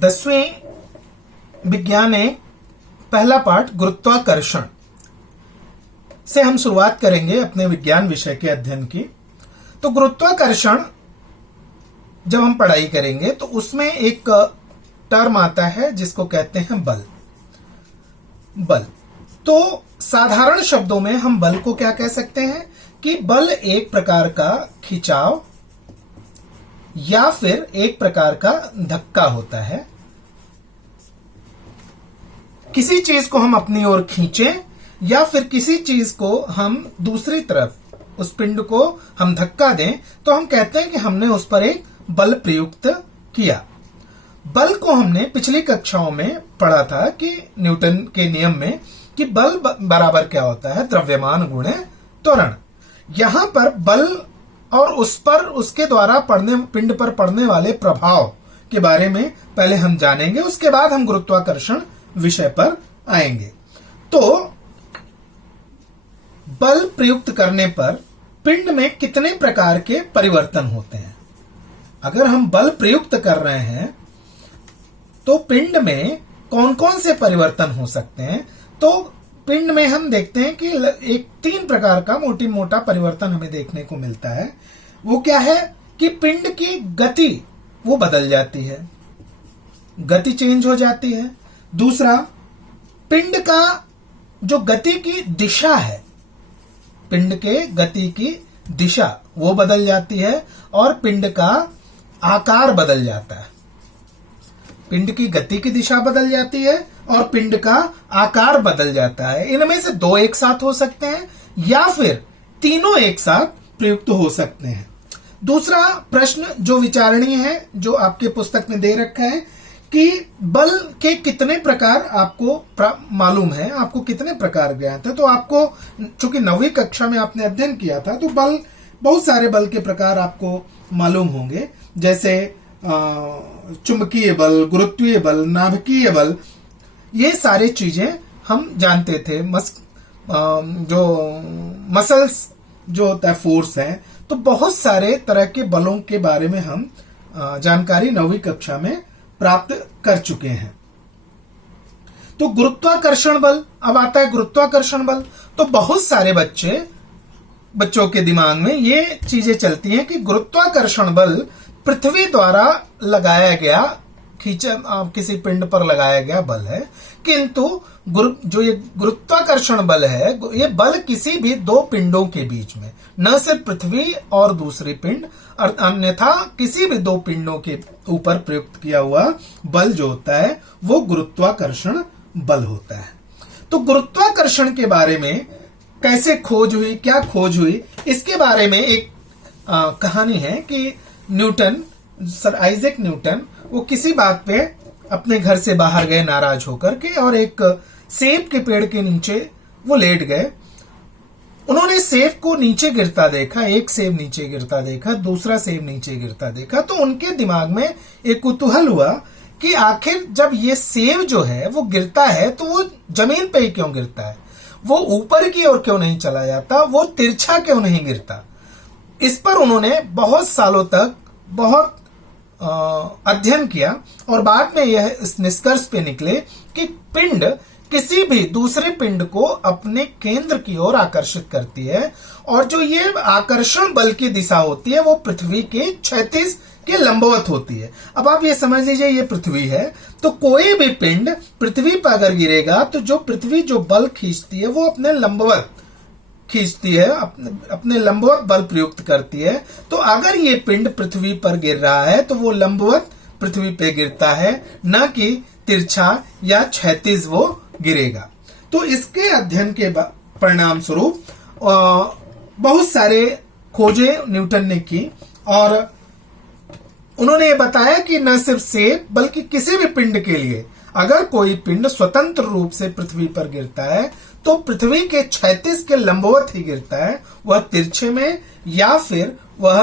10वीं विज्ञान एक पहला पाठ गुरुत्वाकर्षण से हम शुरुआत करेंगे अपने विज्ञान विषय के अध्ययन की। तो गुरुत्वाकर्षण जब हम पढ़ाई करेंगे तो उसमें एक टर्म आता है जिसको कहते हैं बल। तो साधारण शब्दों में हम बल को क्या कह सकते हैं कि बल एक प्रकार का खिंचाव या फिर एक प्रकार का धक्का होता है। किसी चीज को हम अपनी ओर खींचें या फिर किसी चीज को हम दूसरी तरफ उस पिंड को हम धक्का दें तो हम कहते हैं कि हमने उस पर एक बल प्रयुक्त किया। बल को हमने पिछली कक्षाओं में पढ़ा था कि न्यूटन के नियम में कि बल बराबर क्या होता है, द्रव्यमान गुणे त्वरण। यहां पर बल और उस पर उसके द्वारा पिंड पर पड़ने वाले प्रभाव के बारे में पहले हम जानेंगे, उसके बाद हम गुरुत्वाकर्षण विषय पर आएंगे। तो बल प्रयुक्त करने पर पिंड में कितने प्रकार के परिवर्तन होते हैं। अगर हम बल प्रयुक्त कर रहे हैं तो पिंड में कौन कौन से परिवर्तन हो सकते हैं। तो पिंड में हम देखते हैं कि एक 3 प्रकार का मोटा परिवर्तन हमें देखने को मिलता है। वो क्या है कि पिंड की गति वो बदल जाती है, गति चेंज हो जाती है। दूसरा, पिंड का जो गति की दिशा है, पिंड के गति की दिशा वो बदल जाती है और पिंड का आकार बदल जाता है। पिंड की गति की दिशा बदल जाती है और पिंड का आकार बदल जाता है। इनमें से 2 एक साथ हो सकते हैं या फिर तीनों एक साथ प्रयुक्त हो सकते हैं। दूसरा प्रश्न जो विचारणीय है, जो आपके पुस्तक में दे रखा है कि बल के कितने प्रकार आपको मालूम है, आपको कितने प्रकार ज्ञात है। तो आपको चूंकि 9वीं कक्षा में आपने अध्ययन किया था तो बहुत सारे बल के प्रकार आपको मालूम होंगे, जैसे चुंबकीय बल, गुरुत्वीय बल, नाभिकीय बल, ये सारी चीजें हम जानते थे। जो मसल्स जो होता है, फोर्स है, तो बहुत सारे तरह के बलों के बारे में हम जानकारी 9वीं कक्षा में प्राप्त कर चुके हैं। तो गुरुत्वाकर्षण बल, अब आता है गुरुत्वाकर्षण बल। तो बहुत सारे बच्चों के दिमाग में ये चीजें चलती हैं कि गुरुत्वाकर्षण बल पृथ्वी द्वारा लगाया गया किसी पिंड पर लगाया गया बल है, किंतु जो ये गुरुत्वाकर्षण बल है, ये बल किसी भी 2 पिंडों के बीच में, न सिर्फ पृथ्वी और दूसरी पिंड, अन्यथा किसी भी 2 पिंडों के ऊपर प्रयुक्त किया हुआ बल जो होता है वो गुरुत्वाकर्षण बल होता है। तो गुरुत्वाकर्षण के बारे में कैसे खोज हुई, क्या खोज हुई, इसके बारे में एक कहानी है कि सर आइजैक न्यूटन वो किसी बात पे अपने घर से बाहर गए नाराज होकर के और एक सेब के पेड़ के नीचे वो लेट गए। उन्होंने सेब को नीचे गिरता देखा, एक सेब नीचे गिरता देखा, दूसरा सेब नीचे गिरता देखा। तो उनके दिमाग में एक कुतूहल हुआ कि आखिर जब ये सेब जो है वो गिरता है तो वो जमीन पे ही क्यों गिरता है, वो ऊपर की ओर क्यों नहीं चला जाता, वो तिरछा क्यों नहीं गिरता। इस पर उन्होंने बहुत सालों तक बहुत अध्ययन किया और बाद में यह इस निष्कर्ष पे निकले कि पिंड किसी भी दूसरे पिंड को अपने केंद्र की ओर आकर्षित करती है और जो ये आकर्षण बल की दिशा होती है वो पृथ्वी के क्षैतिज के लंबवत होती है। अब आप ये समझ लीजिए ये पृथ्वी है, तो कोई भी पिंड पृथ्वी पर अगर गिरेगा तो जो पृथ्वी जो बल खींचती है वो अपने लंबवत खींचती है, अपने लंबवत बल प्रयुक्त करती है। तो अगर ये पिंड पृथ्वी पर गिर रहा है तो वो लंबवत पृथ्वी पे गिरता है, न कि तिरछा या क्षैतिज वो गिरेगा। तो इसके अध्ययन के परिणाम स्वरूप बहुत सारे खोजें न्यूटन ने की और उन्होंने ये बताया कि न सिर्फ सेब बल्कि किसी भी पिंड के लिए अगर कोई पिंड स्वतंत्र रूप से पृथ्वी पर गिरता है तो पृथ्वी के क्षैतिज के लंबवत ही गिरता है, वह तिरछे में या फिर वह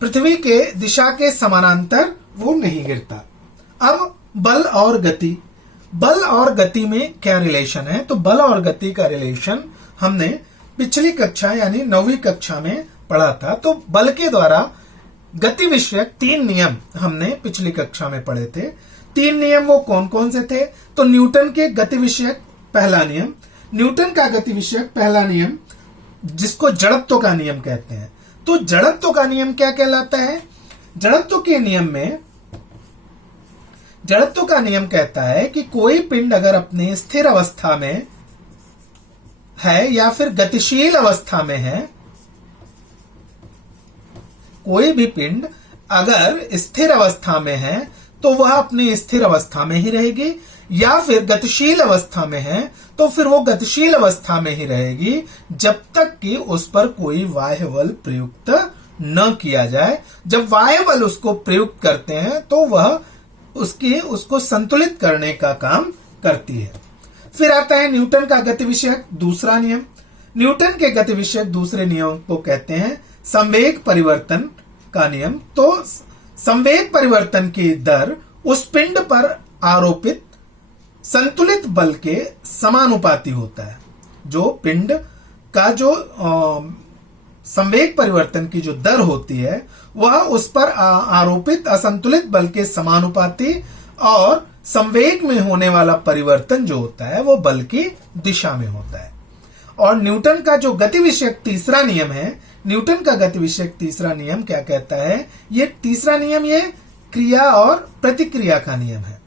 पृथ्वी के दिशा के समानांतर वो नहीं गिरता। अब बल और गति में क्या रिलेशन है। तो बल और गति का रिलेशन हमने पिछली कक्षा यानी 9वीं कक्षा में पढ़ा था। तो बल के द्वारा गति विषयक 3 नियम हमने पिछली कक्षा में पढ़े थे। 3 नियम वो कौन कौन से थे? तो न्यूटन के गति विषयक पहला नियम, न्यूटन का गति विषयक पहला नियम जिसको जड़त्व का नियम कहते हैं। तो जड़त्व का नियम क्या कहलाता है? जड़त्व का नियम कहता है कि कोई पिंड अगर अपने स्थिर अवस्था में है या फिर गतिशील अवस्था में है, कोई भी पिंड अगर स्थिर अवस्था में है तो वह अपनी स्थिर अवस्था में ही रहेगी, या फिर गतिशील अवस्था में है तो फिर वो गतिशील अवस्था में ही रहेगी जब तक कि उस पर कोई बाह्य बल प्रयुक्त न किया जाए। जब बाह्य बल उसको प्रयुक्त करते हैं तो वह उसको संतुलित करने का काम करती है। फिर आता है न्यूटन का गति विषयक दूसरा नियम। न्यूटन के गति विषयक दूसरे नियम को कहते हैं संवेग परिवर्तन का नियम। तो संवेग परिवर्तन की दर उस पिंड पर आरोपित संतुलित बल के समानुपाती होता है। जो पिंड का जो संवेग परिवर्तन की जो दर होती है वह उस पर आरोपित असंतुलित बल के समानुपाती, और संवेग में होने वाला परिवर्तन जो होता है वो बल की दिशा में होता है। और न्यूटन का जो गति विषयक तीसरा नियम है, न्यूटन का गति विषयक तीसरा नियम क्या कहता है? ये तीसरा नियम ये क्रिया और प्रतिक्रिया का नियम है।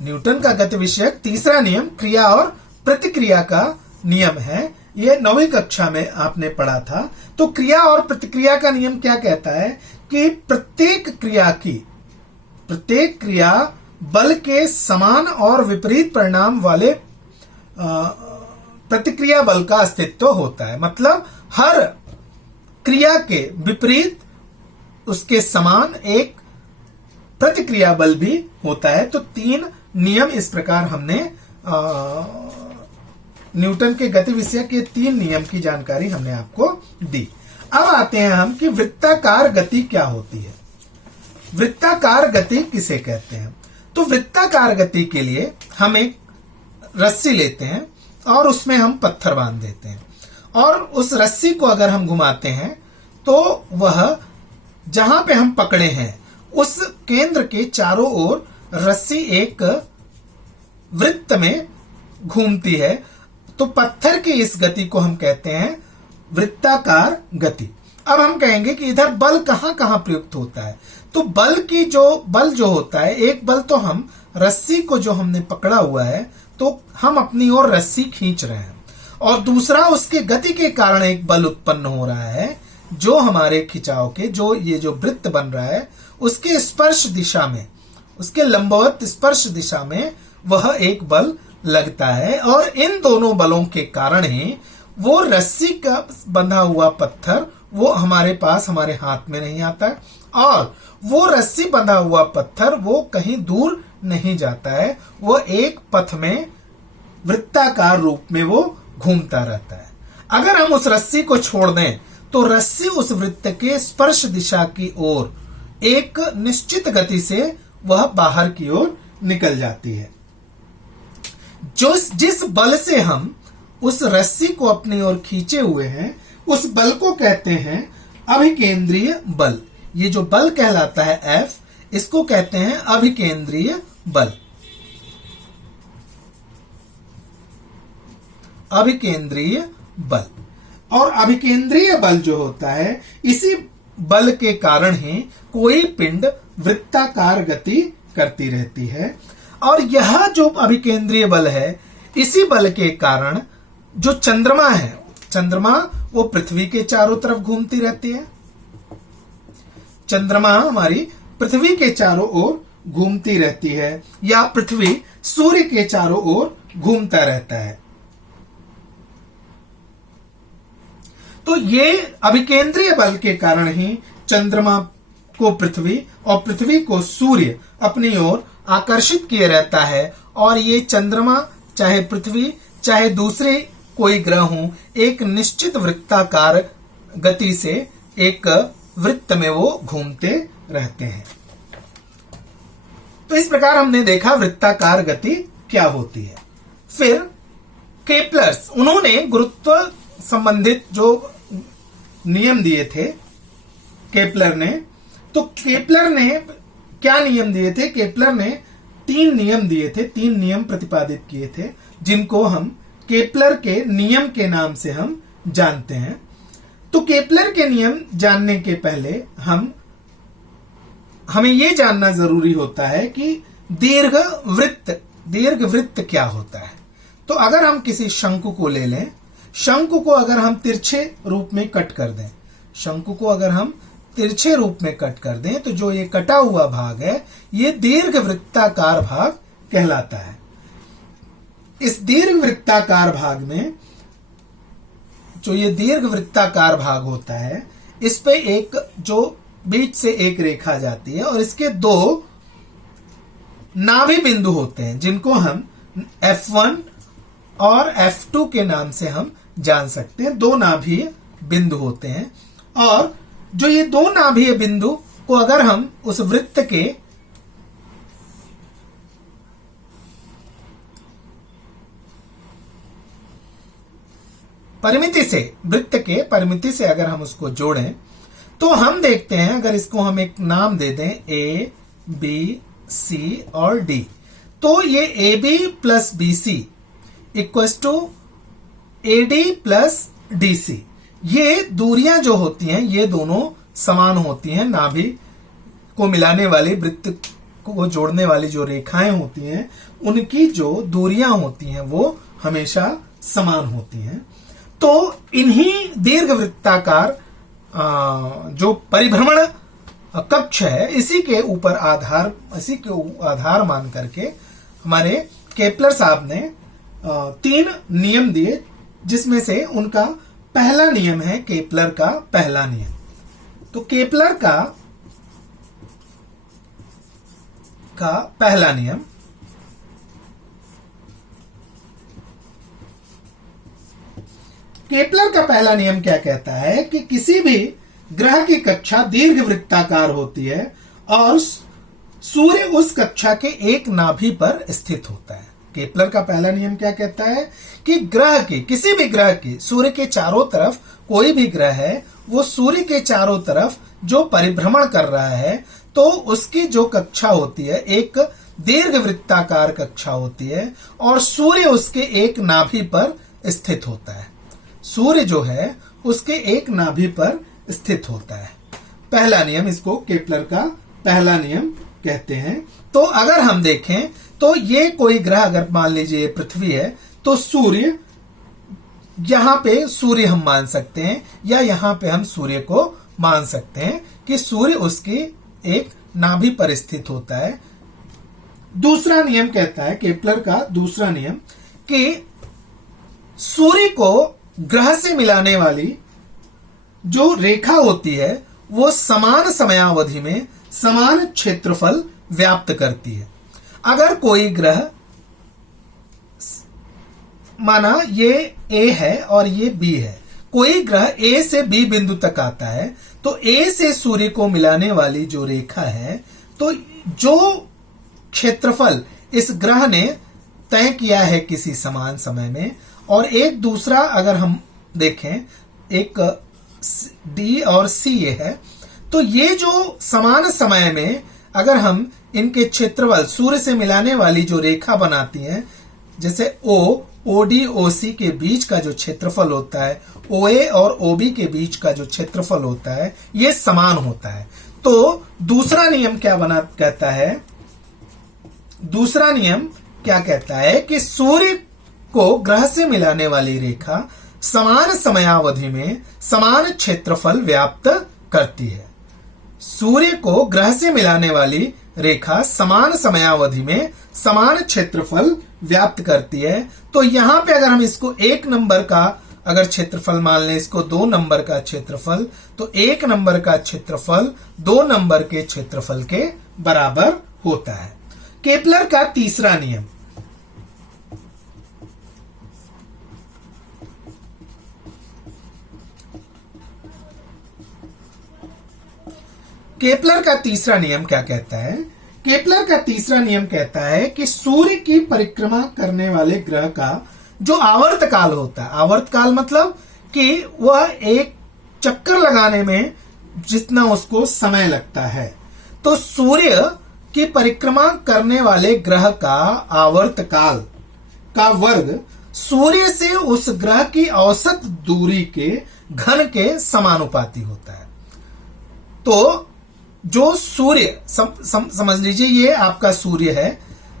न्यूटन का गति विषयक तीसरा नियम क्रिया और प्रतिक्रिया का नियम है। यह 9वीं कक्षा में आपने पढ़ा था। तो क्रिया और प्रतिक्रिया का नियम क्या कहता है कि प्रत्येक क्रिया बल के समान और विपरीत परिणाम वाले प्रतिक्रिया बल का अस्तित्व होता है। मतलब हर क्रिया के विपरीत उसके समान एक प्रतिक्रिया बल भी होता है। तो 3 नियम इस प्रकार हमने न्यूटन के गति विषयक के 3 नियम की जानकारी हमने आपको दी। अब आते हैं हम कि वृत्ताकार गति क्या होती है। वृत्ताकार गति किसे कहते हैं? तो वृत्ताकार गति के लिए हम एक रस्सी लेते हैं और उसमें हम पत्थर बांध देते हैं, और उस रस्सी को अगर हम घुमाते हैं तो वह जहां पे हम पकड़े हैं उस केंद्र के चारों ओर रस्सी एक वृत्त में घूमती है। तो पत्थर की इस गति को हम कहते हैं वृत्ताकार गति। अब हम कहेंगे कि इधर बल कहां कहां प्रयुक्त होता है। तो बल जो होता है, एक बल तो हम रस्सी को जो हमने पकड़ा हुआ है तो हम अपनी ओर रस्सी खींच रहे हैं, और दूसरा उसके गति के कारण एक बल उत्पन्न हो रहा है जो हमारे खिंचाव के ये जो वृत्त बन रहा है उसके स्पर्श दिशा में, उसके लंबवत स्पर्श दिशा में वह एक बल लगता है। और इन दोनों बलों के कारण ही वो रस्सी का बंधा हुआ पत्थर वो हमारे पास हमारे हाथ में नहीं आता है, और वो रस्सी बंधा हुआ पत्थर वो कहीं दूर नहीं जाता है, वो एक पथ में वृत्ताकार रूप में वो घूमता रहता है। अगर हम उस रस्सी को छोड़ दें तो रस्सी उस वृत्त के स्पर्श दिशा की ओर एक निश्चित गति से वह बाहर की ओर निकल जाती है। जिस बल से हम उस रस्सी को अपनी ओर खींचे हुए हैं उस बल को कहते हैं अभिकेंद्रीय बल। ये जो बल कहलाता है F, इसको कहते हैं अभिकेंद्रीय बल। अभिकेंद्रीय बल, और अभिकेंद्रीय बल जो होता है इसी बल के कारण ही कोई पिंड वृत्ताकार गति करती रहती है। और यह जो अभिकेंद्रीय बल है, इसी बल के कारण जो चंद्रमा है, चंद्रमा वो पृथ्वी के चारों तरफ घूमती रहती है। चंद्रमा हमारी पृथ्वी के चारों ओर घूमती रहती है, या पृथ्वी सूर्य के चारों ओर घूमता रहता है। तो ये अभिकेंद्रीय बल के कारण ही चंद्रमा को पृथ्वी और पृथ्वी को सूर्य अपनी ओर आकर्षित किए रहता है, और ये चंद्रमा चाहे पृथ्वी चाहे दूसरे कोई ग्रह हो, एक निश्चित वृत्ताकार गति से एक वृत्त में वो घूमते रहते हैं। तो इस प्रकार हमने देखा वृत्ताकार गति क्या होती है। फिर केपलर्स, उन्होंने गुरुत्व संबंधित जो नियम दिए थे केपलर ने। तो केपलर ने क्या नियम दिए थे? केपलर ने 3 नियम दिए थे, 3 नियम प्रतिपादित किए थे, जिनको हम केपलर के नियम के नाम से हम जानते हैं। तो केपलर के नियम जानने के पहले हमें यह जानना जरूरी होता है कि दीर्घवृत्त क्या होता है। तो अगर हम किसी शंकु को ले लें, शंकु को अगर हम तिरछे रूप में कट कर दें, शंकु को अगर हम तिरछे रूप में कट कर दें, तो जो ये कटा हुआ भाग है ये दीर्घवृत्ताकार भाग कहलाता है। इस दीर्घवृत्ताकार भाग में जो ये दीर्घवृत्ताकार भाग होता है, इस पे एक जो बीच से एक रेखा जाती है और इसके 2 नाभि बिंदु होते हैं, जिनको हम F1 और F2 के नाम से हम जान सकते हैं। 2 नाभीय बिंदु होते हैं और जो ये 2 नाभीय बिंदु को अगर हम उस वृत्त के परिमिति से, वृत्त के परिमिति से अगर हम उसको जोड़ें, तो हम देखते हैं, अगर इसको हम एक नाम दे दें A, B, C और D, तो ये AB plus BC equals to AD plus DC। ये दूरियां जो होती हैं ये दोनों समान होती हैं। नाभि को मिलाने वाली, वृत्त को जोड़ने वाली जो रेखाएं होती हैं, उनकी जो दूरियां होती हैं वो हमेशा समान होती हैं। तो इन्हीं दीर्घवृत्ताकार जो परिभ्रमण कक्ष है, इसी के आधार मान करके हमारे केपलर साहब ने 3 नियम दिए, जिसमें से उनका पहला नियम है केपलर का पहला नियम। तो केपलर का पहला नियम, केपलर का पहला नियम क्या कहता है कि किसी भी ग्रह की कक्षा दीर्घवृत्ताकार होती है और सूर्य उस कक्षा के एक नाभि पर स्थित होता है। केपलर का पहला नियम क्या कहता है कि ग्रह की, किसी भी ग्रह की, सूर्य के चारों तरफ कोई भी ग्रह है, वो सूर्य के चारों तरफ जो परिभ्रमण कर रहा है, तो उसकी जो कक्षा होती है एक दीर्घवृत्ताकार कक्षा होती है और सूर्य उसके एक नाभि पर स्थित होता है। सूर्य जो है उसके एक नाभि पर स्थित होता है। पहला नियम, इसको केपलर का पहला नियम कहते हैं। तो अगर हम देखें तो ये कोई ग्रह, अगर मान लीजिए पृथ्वी है, तो सूर्य, यहां पे सूर्य हम मान सकते हैं, या यहां पे हम सूर्य को मान सकते हैं कि सूर्य उसकी एक नाभि पर स्थित होता है। दूसरा नियम कहता है, केपलर का दूसरा नियम, कि सूर्य को ग्रह से मिलाने वाली जो रेखा होती है वो समान समयावधि में समान क्षेत्रफल व्याप्त करती है। अगर कोई ग्रह, माना ये A है और ये B है, कोई ग्रह A से B बिंदु तक आता है, तो A से सूर्य को मिलाने वाली जो रेखा है, तो जो क्षेत्रफल इस ग्रह ने तय किया है किसी समान समय में, और एक दूसरा अगर हम देखें, एक D और C ये है, तो ये जो समान समय में अगर हम इनके क्षेत्रफल, सूर्य से मिलाने वाली जो रेखा बनाती हैं, जैसे OD OC के बीच का जो क्षेत्रफल होता है, OA और OB के बीच का जो क्षेत्रफल होता है, ये समान होता है। तो दूसरा नियम क्या कहता है? दूसरा नियम क्या कहता है कि सूर्य को ग्रह से मिलाने वाली रेखा समान समयावधि में समान क्षेत्रफल व्याप्त करती है। सूर्य को ग्रह से मिलाने वाली रेखा समान समयावधि में समान क्षेत्रफल व्याप्त करती है। तो यहां पे अगर हम इसको 1 नंबर का अगर क्षेत्रफल मान लें, इसको 2 नंबर का क्षेत्रफल, तो 1 नंबर का क्षेत्रफल 2 नंबर के क्षेत्रफल के बराबर होता है। केपलर का तीसरा नियम, केपलर का तीसरा नियम क्या कहता है? केपलर का तीसरा नियम कहता है कि सूर्य की परिक्रमा करने वाले ग्रह का जो आवर्तकाल होता है, आवर्तकाल मतलब कि वह एक चक्कर लगाने में जितना उसको समय लगता है। तो सूर्य की परिक्रमा करने वाले ग्रह का आवर्तकाल का वर्ग सूर्य से उस ग्रह की औसत दूरी के घन के समानुपाती होता है। तो जो सूर्य समझ लीजिए ये आपका सूर्य है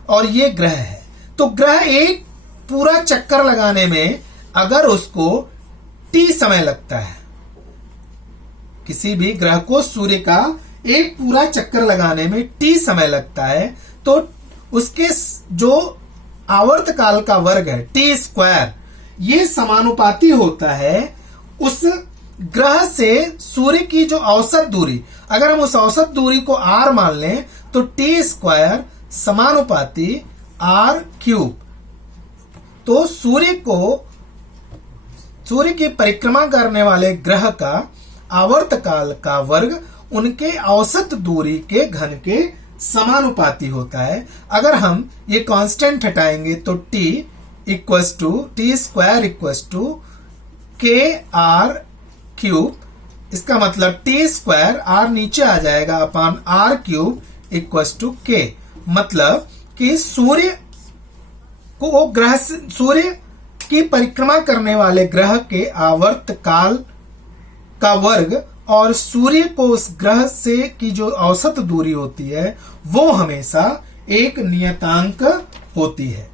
और ये ग्रह है। तो ग्रह एक पूरा चक्कर लगाने में अगर उसको t समय लगता है, किसी भी ग्रह को सूर्य का एक पूरा चक्कर लगाने में t समय लगता है, तो उसके जो आवर्तकाल का वर्ग है t स्क्वायर, ये समानुपाती होता है उस ग्रह से सूर्य की जो औसत दूरी। अगर हम उस औसत दूरी को r मान लें तो t स्क्वायर समानुपाती r क्यूब। तो सूर्य की परिक्रमा करने वाले ग्रह का आवर्तकाल का वर्ग उनके औसत दूरी के घन के समानुपाती होता है। अगर हम ये कांस्टेंट हटाएंगे तो t स्क्वायर इक्वस टू के आर क्यूब, इसका मतलब t स्क्वायर r नीचे आ जाएगा अपान r क्यूब इक्वस टू के। मतलब कि सूर्य की परिक्रमा करने वाले ग्रह के आवर्तकाल का वर्ग और सूर्य को उस ग्रह से की जो औसत दूरी होती है वो हमेशा एक नियतांक होती है।